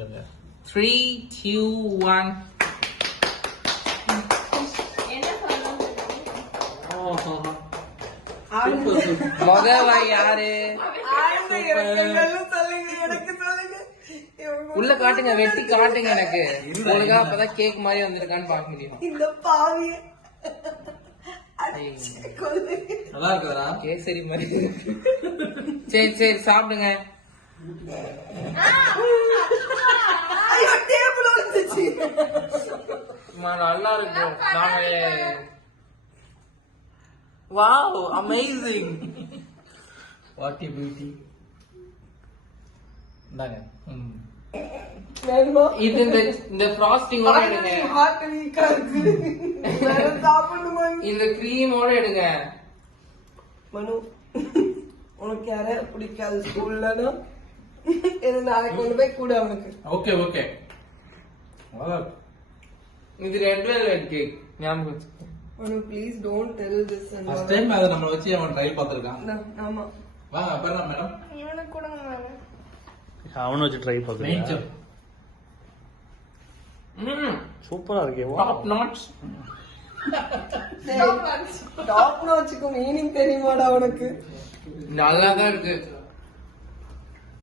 3, 2, 1. மொதவா யாரு உள்ள காட்டுங்க, வெட்டி காட்டுங்க எனக்கு. ஒழுங்கா அப்பதான் கேக் மாதிரி வந்திருக்கான்னு பாக்க முடியும். இந்த பாவிய நல்லா இருக்குதா? கேசரி மாதிரி. சரி சரி சாப்பிடுங்க. நல்லா இருக்கும். Wow, amazing. What a beauty. இந்தாங்க. இது இந்த ஃப்ராஸ்டிங்கோட எடுங்க. இந்த கிரீமோட எடுங்க. மனு, உனக்கு யார பிடிக்காது ஸ்கூல்ல? இது நாளைக்கு கொண்டு போய் கூட அவனுக்கு. Okay okay. இது ரெட் வெல்வெட் கேக். ஞாபகம் வச்சுக்கோ. மனு, please don't tell this. First time அத நம்ம வச்சு அவன் ட்ரை பார்த்திருக்கான். ஆமா. வாங்க அப்புறம் மேடம். இவனுக்கு கொடுங்க மேடம். அவனை வச்சு ட்ரை பார்க்கறேன். சூப்பரா இருக்கே. Top notch. டாப் நாட்ச்க்கு மீனிங் தெரியுமாடா உனக்கு? நல்லா தான் இருக்கு.